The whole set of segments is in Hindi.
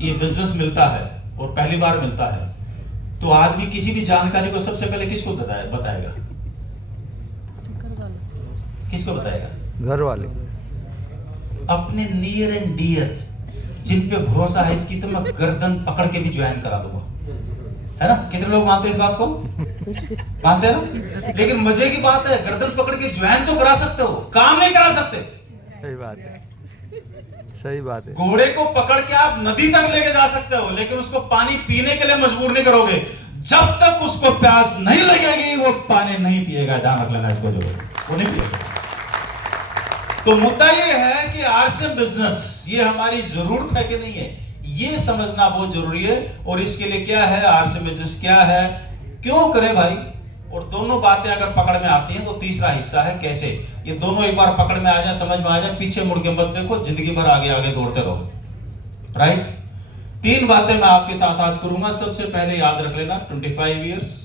ये बिजनेस मिलता है और पहली बार मिलता है, तो आदमी किसी भी जानकारी को सबसे पहले किसको बताएगा? किसको बताएगा? घर वाले, अपने नियर एंड डियर जिन पे भरोसा है। इसकी तो मैं गर्दन पकड़ के भी ज्वाइन करा दूंगा, है ना? कितने लोग मानते हैं इस बात को? मानते हैं ना? लेकिन मजे की बात है, गर्दन पकड़ के ज्वाइन तो करा सकते हो, काम नहीं करा सकते। सही बात है, सही बात है। घोड़े को पकड़ के आप नदी तक लेके जा सकते हो, लेकिन उसको पानी पीने के लिए मजबूर नहीं करोगे। जब तक उसको प्यास नहीं लगेगी वो पानी नहीं पिएगा। ध्यान रख लेना इसको, जो वो नहीं पिएगा। तो मुद्दा ये है कि आरसीएम बिजनेस ये हमारी जरूरत है कि नहीं है, ये समझना बहुत जरूरी है। और इसके लिए क्या है आरसीएम बिजनेस, क्या है, क्यों करें भाई। और दोनों बातें अगर पकड़ में आती हैं तो तीसरा हिस्सा है कैसे। ये दोनों एक बार पकड़ में आ जाए, समझ में आ जाए, पीछे मुड़ के मत देखो, जिंदगी भर आगे आगे दौड़ते रहो। राइट? 3 बातें मैं आपके साथ आज करूंगा। सबसे पहले याद रख लेना, 25 इयर्स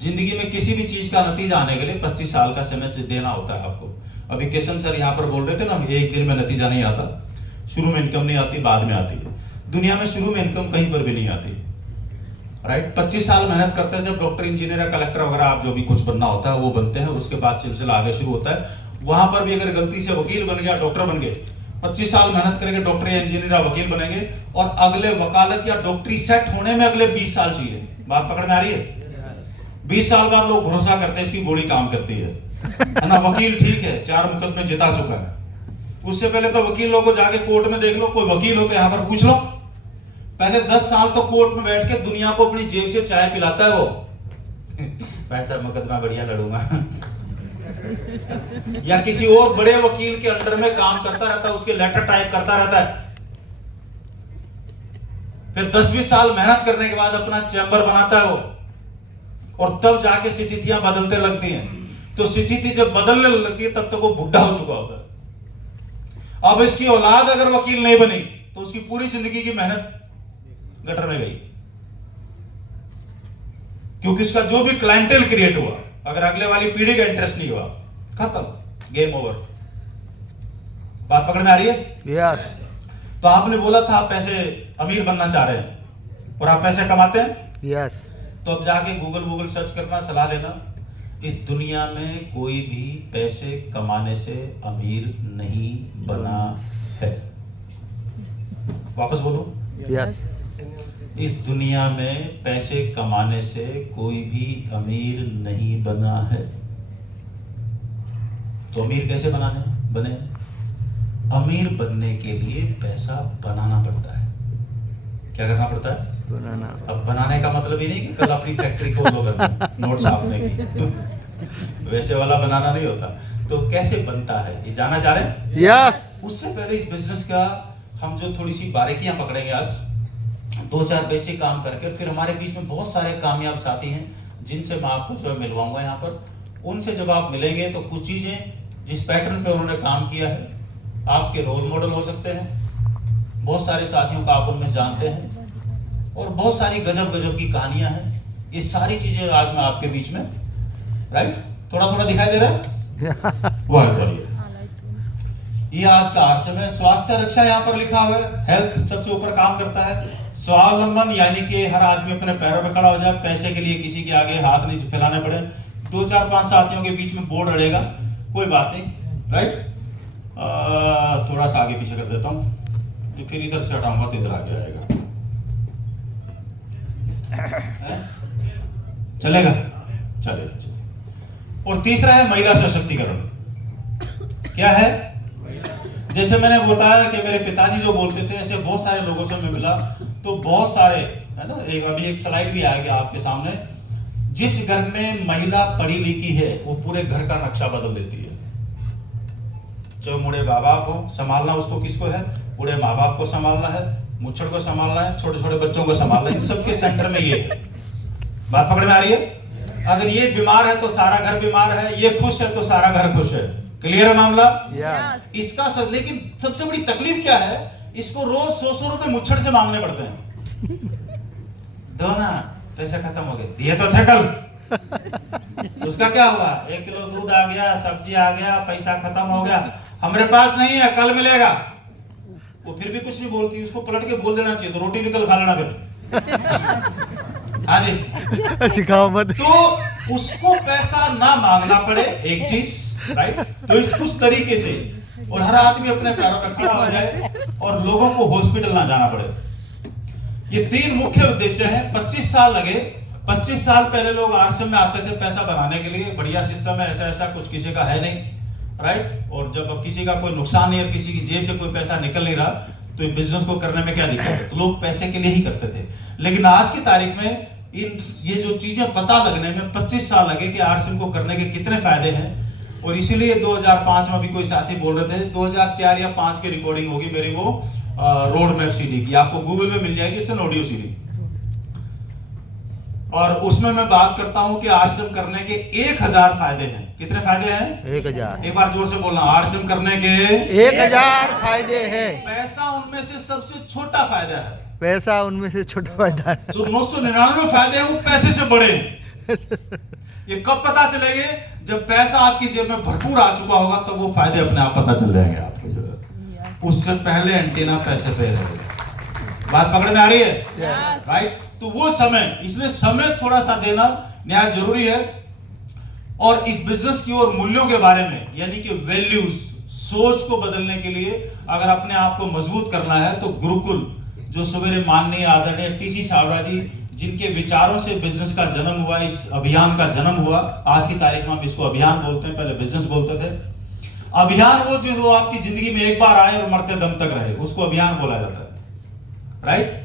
जिंदगी में किसी भी चीज का नतीजा आने के लिए 25 साल का समय देना होता है आपको। अभी किशन सर यहां पर बोल रहे थे ना, एक दिन में नतीजा नहीं आता, शुरू में इनकम नहीं आती, बाद में आती है। दुनिया में शुरू में इनकम कहीं पर भी नहीं आती। राइट? 25 साल मेहनत करते हैं, जब डॉक्टर, इंजीनियर या कलेक्टर वगैरह आप जो भी कुछ बनना होता है वो बनते हैं, और उसके बाद सिलसिला आगे शुरू होता है। वहां पर भी अगर गलती से वकील बन गया, डॉक्टर बन गए, 25 साल मेहनत करेंगे, डॉक्टर या इंजीनियर या वकील बनेंगे, और अगले वकालत या डॉक्टरी सेट होने में अगले 20 साल चाहिए। बात पकड़ में आ रही है? 20 साल बाद लोग भरोसा करते हैं इसकी गोली काम करती है ना। वकील ठीक है, 4 मुकदमे जिता चुका है। उससे पहले तो वकील लोगों को जाके कोर्ट में देख लो, कोई वकील हो तो यहां पर पूछ लो। पहले 10 साल तो कोर्ट में बैठ के दुनिया को अपनी जेब से चाय पिलाता है वो। पैसा मुकदमा बढ़िया लड़ूंगा। या किसी और बड़े वकील के अंडर में काम करता रहता है, उसके लेटर टाइप करता रहता है। फिर 10-20 साल मेहनत करने के बाद अपना चैम्बर बनाता है वो, और तब जाके स्थितियां बदलते लगती हैं। तो स्थिति जब बदलने लगती है तब तक वो बुढ़ा हो चुका होता है। अब इसकी औलाद अगर वकील नहीं बनी तो उसकी पूरी जिंदगी की मेहनत गटर में गई, क्योंकि इसका जो भी क्लाइंटेल क्रिएट हुआ, अगर अगले वाली पीढ़ी का इंटरेस्ट नहीं हुआ, खत्म, गेम ओवर। बात पकड़ में आ रही है? यस। तो आपने बोला था आप पैसे अमीर बनना चाह रहे हैं और आप पैसे कमाते हैं। यस। तो अब जाके गूगल सर्च करना, सलाह लेना। इस दुनिया में कोई भी पैसे कमाने से अमीर नहीं बना है। वापस बोलो। यस। इस दुनिया में पैसे कमाने से कोई भी अमीर नहीं बना है। तो अमीर कैसे बने? अमीर बनने के लिए पैसा बनाना पड़ता है। क्या करना पड़ता है? बनाना। अब बनाने का मतलब ये नहीं कि कल अपनी फैक्ट्री खोल दो नोट छापने की, वैसे वाला बनाना नहीं होता। तो कैसे बनता है ये जानना चाह रहे हैं? यस। उससे पहले इस बिजनेस का हम जो थोड़ी सी बारीकियां पकड़ेंगे आज, 2-4 बेसिक काम करके, फिर हमारे बीच में बहुत सारे कामयाब साथी हैं जिनसे मैं आपको जो है मिलवाऊंगा यहाँ पर। उनसे जब आप मिलेंगे तो कुछ चीजें जिस पैटर्न पे उन्होंने काम किया है आपके रोल मॉडल हो सकते हैं। बहुत सारे साथियों को आप उनमें जानते हैं, और बहुत सारी गजब की कहानियां हैं। ये सारी चीजें आज मैं आपके बीच में, राइट, थोड़ा दिखाई दे रहा है? वाह, ये आज का आरसीएम है। स्वास्थ्य रक्षा यहाँ पर लिखा हुआ है, हेल्थ सबसे ऊपर काम करता है। स्वावलंबन यानी कि हर आदमी अपने पैरों पे खड़ा हो जाए, पैसे के लिए किसी के आगे हाथ नहीं फैलाने पड़े। 2-4-5 साथियों के बीच में बोर्ड अड़ेगा, कोई बात नहीं, राइट। थोड़ा सा आगे पीछे कर देता हूँ, फिर इधर से हटाऊंगा तो इधर आगे आएगा। चलेगा? चलेगा। और तीसरा है महिला सशक्तिकरण। क्या है? जैसे मैंने बताया कि मेरे पिताजी जो बोलते थे, ऐसे बहुत सारे लोगों से मैं मिला, तो बहुत सारे, है ना, अभी एक स्लाइड भी आएगा आपके सामने। जिस घर में महिला पढ़ी लिखी है वो पूरे घर का नक्शा बदल देती है। जो बूढ़े माँ बाप को संभालना, उसको किसको है? बूढ़े माँ बाप को संभालना है, मुच्छड़ को संभालना है, छोटे छोटे बच्चों को संभालना है, सबके सेंटर में ये है। बात पकड़ में आ रही है? अगर ये बीमार है तो सारा घर बीमार है, ये खुश है तो सारा घर खुश है। क्लियर है मामला? इसका लेकिन सबसे बड़ी तकलीफ क्या है, इसको रोज 100 रुपए मुच्छड़ से मांगने पड़ते हैं। दो ना, पैसे खत्म हो गए, दिए तो थे कल। उसका क्या हुआ? 1 किलो दूध आ गया, सब्जी आ गया, पैसा खत्म हो गया, हमारे पास नहीं है, कल मिलेगा, वो फिर भी कुछ नहीं बोलती, उसको पलट के बोल देना चाहिए तो रोटी निकल खा लेना फिर। हाँ जी, सिखाओ मत। तो उसको पैसा ना मांगना पड़े, एक चीज, राइट। तो उस तरीके से, और हर आदमी अपने पैरों पर खड़ा हो जाए और लोगों को हॉस्पिटल ना जाना पड़े। ये 3 मुख्य उद्देश्य हैं। 25 साल लगे। 25 साल पहले लोग आरसीएम में आते थे पैसा बनाने के लिए, बढ़िया सिस्टम है, ऐसा कुछ किसी का है नहीं, राइट। और जब किसी का कोई नुकसान नहीं है, किसी की जेब से कोई पैसा निकल नहीं रहा, तो ये बिजनेस को करने में क्या दिक्कत है? तो लोग पैसे के लिए ही करते थे। लेकिन आज की तारीख में ये जो चीजें पता लगने में 25 साल लगे कि आरसीएम को करने के कितने फायदे हैं। और इसीलिए 2005 में भी कोई साथी बोल रहे थे, 2004 या 5 की रिकॉर्डिंग होगी मेरी, वो रोड मैप सीडी की, आपको गूगल में मिल जाएगी, इट्स एन ऑडियो सीडी। और उसमें मैं बात करता हूं कि आरसीएम करने के 1000 फायदे हैं। कितने फायदे हैं? 1000। एक बार जोर से बोलना, आरसीएम करने के 1000 फायदे हैं। पैसा उनमें से सबसे छोटा फायदा है। पैसा उनमें से छोटा फायदा है। जो 999 फायदे हैं वो पैसे से बड़े। ये कब पता चलेंगे? जब पैसा आपकी जेब में भरपूर आ चुका होगा, तो वो फायदे अपने आप पता चल जाएंगे आपके। जो है उससे पहले एंटीना पैसे पे रहेगा। बात पकड़ में आ रही है? राइट। तो वो समय, इसलिए समय थोड़ा सा देना निहायत जरूरी है। और इस बिजनेस की और मूल्यों के बारे में, यानी कि वैल्यूज, सोच को बदलने के लिए अगर अपने आप को मजबूत करना है, तो गुरुकुल, जो सवेरे माननीय आदरणीय टीसी छाबड़ा जी, जिनके विचारों से बिजनेस का जन्म हुआ, इस अभियान का जन्म हुआ। आज की तारीख में हम इसको अभियान बोलते हैं, पहले बिजनेस बोलते थे। अभियान वो जो आपकी जिंदगी में एक बार आए और मरते दम तक रहे, उसको अभियान बोला जाता है, राइट।